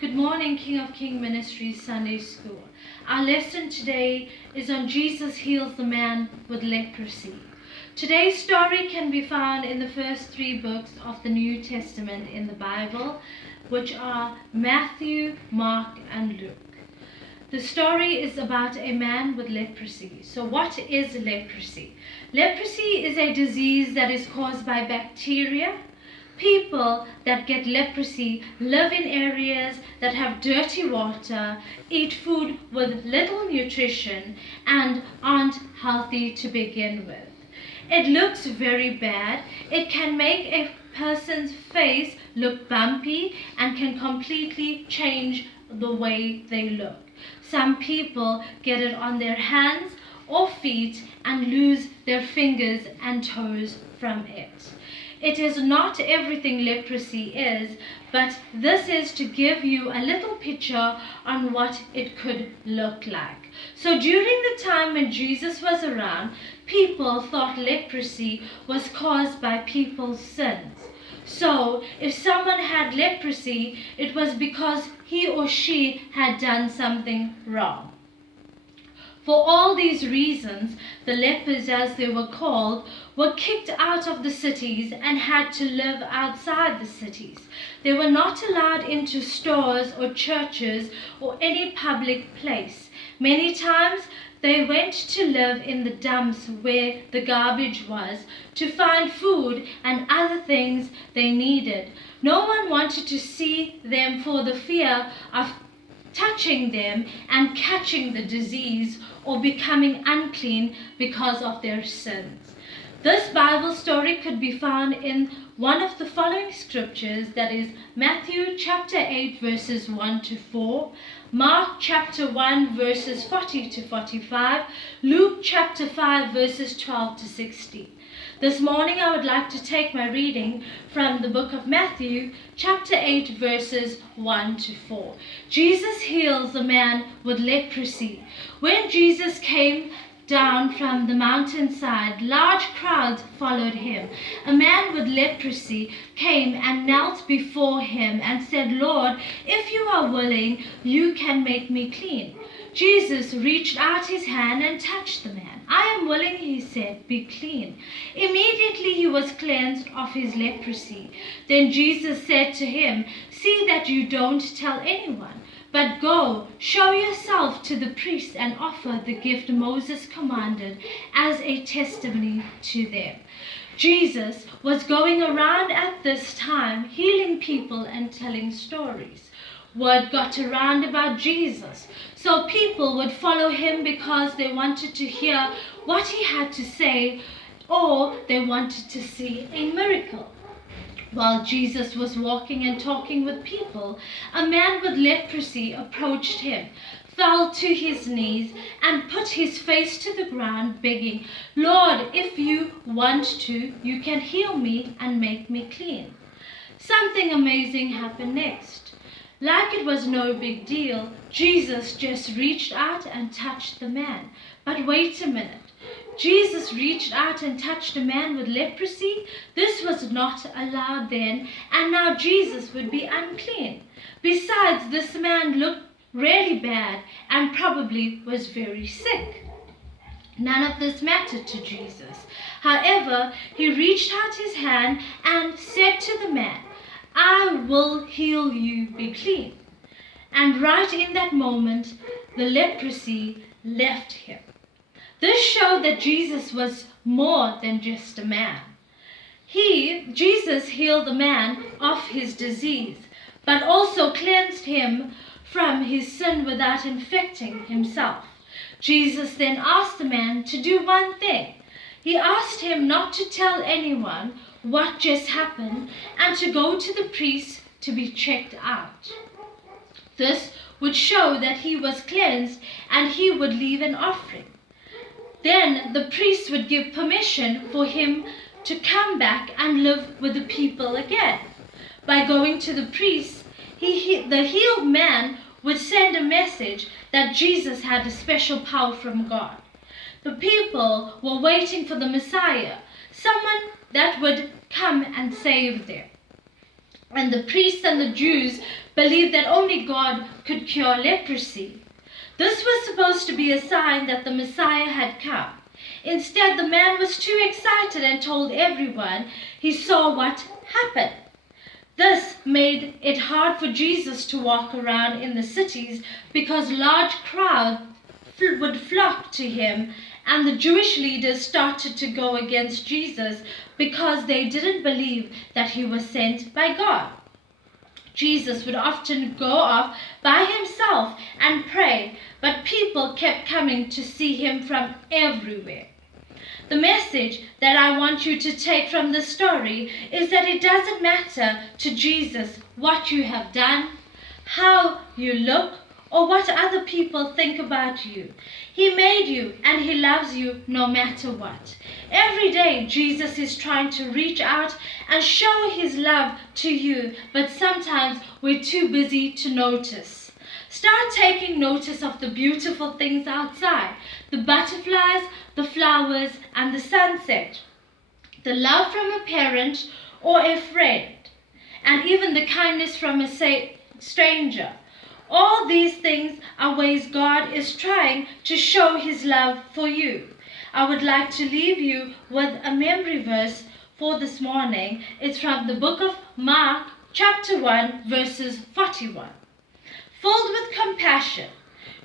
Good morning, King of King Ministries Sunday School. Our lesson today is on Jesus heals the man with leprosy. Today's story can be found in the first three books of the New Testament in the Bible, which are Matthew, Mark, and Luke. The story is about a man with leprosy. So what is leprosy? Leprosy is a disease that is caused by bacteria. People that get leprosy live in areas that have dirty water, eat food with little nutrition, and aren't healthy to begin with. It looks very bad. It can make a person's face look bumpy and can completely change the way they look. Some people get it on their hands or feet and lose their fingers and toes from it. It is not everything leprosy is, but this is to give you a little picture on what it could look like. So during the time when Jesus was around, people thought leprosy was caused by people's sins. So if someone had leprosy, it was because he or she had done something wrong. For all these reasons, the lepers, as they were called, were kicked out of the cities and had to live outside the cities. They were not allowed into stores or churches or any public place. Many times they went to live in the dumps where the garbage was to find food and other things they needed. No one wanted to see them for the fear of touching them and catching the disease or becoming unclean because of their sins. This Bible story could be found in one of the following scriptures, that is Matthew chapter 8 verses 1 to 4, Mark chapter 1 verses 40 to 45, Luke chapter 5 verses 12 to 16. This morning I would like to take my reading from the book of Matthew, chapter 8, verses 1 to 4. Jesus heals a man with leprosy. When Jesus came down from the mountainside, large crowds followed him. A man with leprosy came and knelt before him and said, "Lord, if you are willing, you can make me clean." Jesus reached out his hand and touched the man. "I am willing," he said, "be clean." Immediately he was cleansed of his leprosy. Then Jesus said to him, "See that you don't tell anyone, but go, show yourself to the priests and offer the gift Moses commanded as a testimony to them." Jesus was going around at this time healing people and telling stories. Word got around about Jesus, so people would follow him because they wanted to hear what he had to say, or they wanted to see a miracle. While Jesus was walking and talking with people, a man with leprosy approached him, fell to his knees, and put his face to the ground, begging, "Lord, if you want to, you can heal me and make me clean." Something amazing happened next. Like it was no big deal, Jesus just reached out and touched the man. But wait a minute. Jesus reached out and touched a man with leprosy? This was not allowed then, and now Jesus would be unclean. Besides, this man looked really bad and probably was very sick. None of this mattered to Jesus. However, he reached out his hand and said to the man, "I will heal you, be clean." And right in that moment, the leprosy left him. This showed that Jesus was more than just a man. Jesus healed the man of his disease, but also cleansed him from his sin without infecting himself. Jesus then asked the man to do one thing. He asked him not to tell anyone what just happened and to go to the priest to be checked out. This would show that he was cleansed and he would leave an offering. Then the priest would give permission for him to come back and live with the people again. By going to the priest, the healed man would send a message that Jesus had a special power from God. The people were waiting for the Messiah, someone that would come and save them. And the priests and the Jews believed that only God could cure leprosy. This was supposed to be a sign that the Messiah had come. Instead, the man was too excited and told everyone he saw what happened. This made it hard for Jesus to walk around in the cities because large crowds would flock to him, and the Jewish leaders started to go against Jesus because they didn't believe that he was sent by God. Jesus would often go off by himself and pray, but people kept coming to see him from everywhere. The message that I want you to take from this story is that it doesn't matter to Jesus what you have done, how you look, or what other people think about you. He made you and he loves you no matter what. Every day Jesus is trying to reach out and show his love to you, but sometimes we're too busy to notice. Start taking notice of the beautiful things outside, the butterflies, the flowers, and the sunset, the love from a parent or a friend, and even the kindness from a stranger. All these things are ways God is trying to show his love for you. I would like to leave you with a memory verse for this morning. It's from the book of Mark, chapter 1, verses 41. Filled with compassion,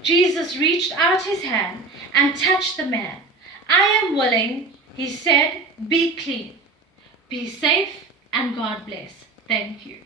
Jesus reached out his hand and touched the man. I am willing, he said, be clean. Be safe and God bless. Thank you.